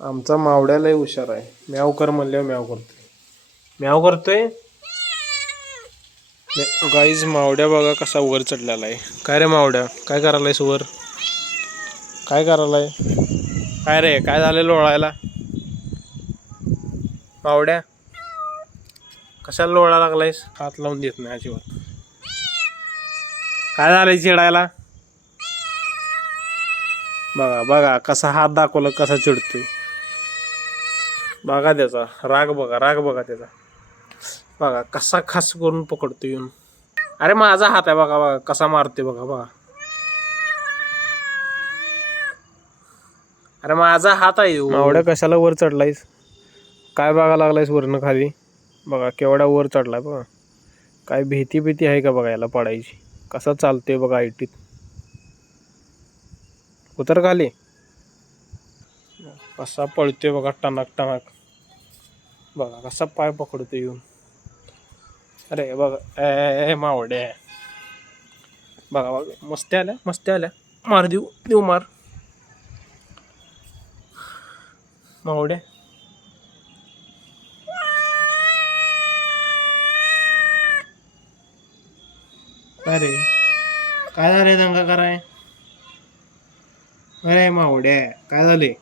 आमचा मावड्या लय हुशार आहे. म्याव कर म्हणल्यावर म्याव करतोय. म्याव करतोय. गाईज मावड्या बघा कसा वर चढलेला आहे. काय रे मावड्या, काय करायलायस वर? काय करायलाय? काय रे, काय झालं लोळायला? मावड्या कशाला लोळा लागलायस? हात लावून देत नाही अजिबात. काय झालंय चिडायला? बघा बघा कसा हात दाखवला, कसा चिडतोय बघा. त्याचा राग बघा, राग बघा त्याचा. बघा कसा खास करून पकडतो येऊन. अरे माझा हात आहे बघा, बघा कसा मारतोय बघा बघा. अरे माझा हात आहे. मावड्या कशाला वर चढलायस? काय बघा लागलायस वरनं खाली? बघा केवढा वर चढलाय बघा. काय भीती आहे का बघा याला पडायची? कसा चालतोय बघा आयटीत. उतर खाली. कसा पळतोय बघा टनाक टनाक. बघा कसा पाय पकडतो येऊन. अरे बघा ए मावड्या. बघा बघा मस्त्या आल्या, मस्त्या आल्या. मार देऊ, देऊ मार. मावड्या काय रे, काय झालंय दंगा कराय? अरे मावड्या काय झाले?